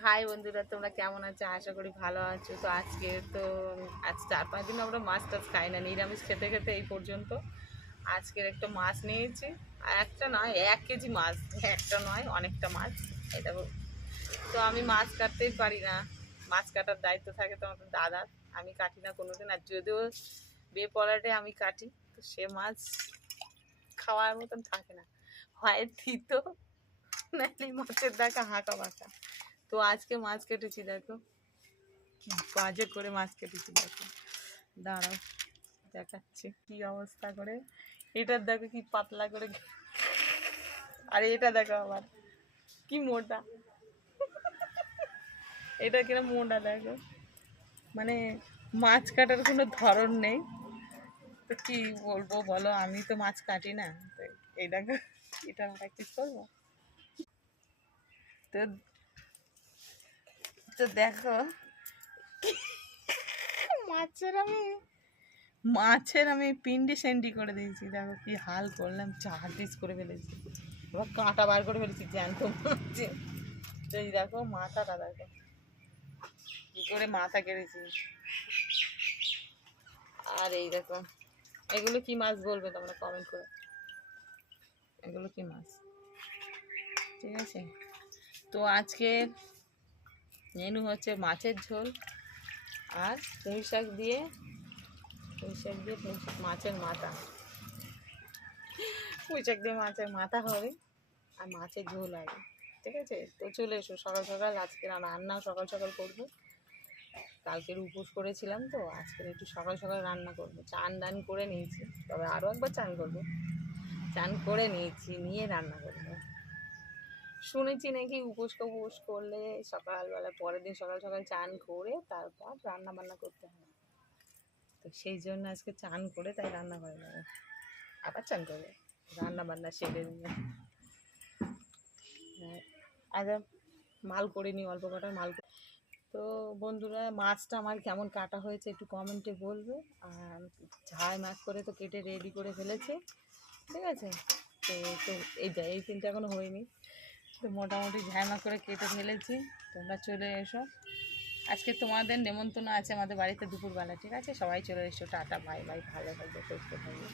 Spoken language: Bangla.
হাই বন্ধুরা, তোমরা কেমন আছো? আশা করি ভালো আছো। তো আজকে তো আজ 4-5 দিন আমরা মাছ টাছ খাই না, নিরামিষ খেতে খেতে এই পর্যন্ত। আজকের একটা মাছ নিয়েছি, আর একটা নয় 1 কেজি মাছ, একটা নয় অনেকটা মাছ। এটা তো আমি মাছ কাটতেই পারি না, মাছ কাটার দায়িত্ব থাকে তো আমাদের দাদার। আমি কাটি না কোনোদিন, আর যদিও বেপলাটে আমি কাটি, তো সে মাছ খাওয়ার মতন থাকে না, হয় থিতো নাহলে মাছের দেখা হাঁকা বাঁকা। তো আজকে মাছ কেটেছি, দেখো কি বাজে করে মাছ কেটেছি, দেখো দাঁড়াও দেখাচ্ছি কি অবস্থা করে। এটার দেখো কি পাতলা করে, আর এটা দেখো আবার কি মোটা, এটা কিনা মোটা দেখো, মানে মাছ কাটার কোনো ধরন নেই। তো কি বলবো বলো, আমি তো মাছ কাটি না, তো এই দেখো এটা প্র্যাকটিস করবো। তো তো দেখো মাছের আমি মাছের আমি পিন্ডি সেন্ডি করে দিয়েছি, দেখো কি হাল করলাম, 4 পিস করে ফেলেছি। এবার কাঁটা বার করে ফেলেছি জ্যান্ত মাছে। তো এই দেখো মাথাটা দেখো কি করে মাথা কেটেছি। আর এই দেখো এগুলো কি মাছ বলবে তোমরা কমেন্ট করে, এগুলো কি মাছ। ঠিক আছে, তো আজকের মেনু হচ্ছে মাছের ঝোল আর পুঁই শাক দিয়ে মাছের মাথা, পুঁই শাক দিয়ে মাছের মাথা হবে আর মাছের ঝোল হবে। ঠিক আছে, তো চলে এসো সকাল সকাল, আজকে রান্না সকাল সকাল করবো। কালকের উপোস করেছিলাম, তো আজকের একটু সকাল সকাল রান্না করবো। চান দান করে নিয়েছি, তবে আরও একবার চান করবো। চান করে নিয়েছি, নিয়ে রান্না করবো। শুনেছি নাকি উপোস করলে সকালবেলা পরের দিন সকাল সকাল চান করে তারপর রান্না বান্না করতে হয়। তো সেই জন্য আজকে চান করে তাই রান্না করে নেবো, আবার চান করবো, রান্না বান্না সেরে নিয়ে। আজ মাল করে নিই, অল্প কটা মাল। তো বন্ধুরা, মাছটা আমার কেমন কাটা হয়েছে একটু কমেন্টে বলবে। আর ঝাই মাছ করে তো কেটে রেডি করে ফেলেছে। ঠিক আছে, তো তো এই তিনটা এখনো হয়নি, তো মোটামুটি ঝাই মাছ করে কেটে ফেলেছি। তোমরা চলে এসো, আজকে তোমাদের নেমন্তন্ন আছে আমাদের বাড়িতে দুপুরবেলা। ঠিক আছে, সবাই চলে এসো। টাটা, বাই বাই, ভালো থাকবে, সুস্থ থাকবে।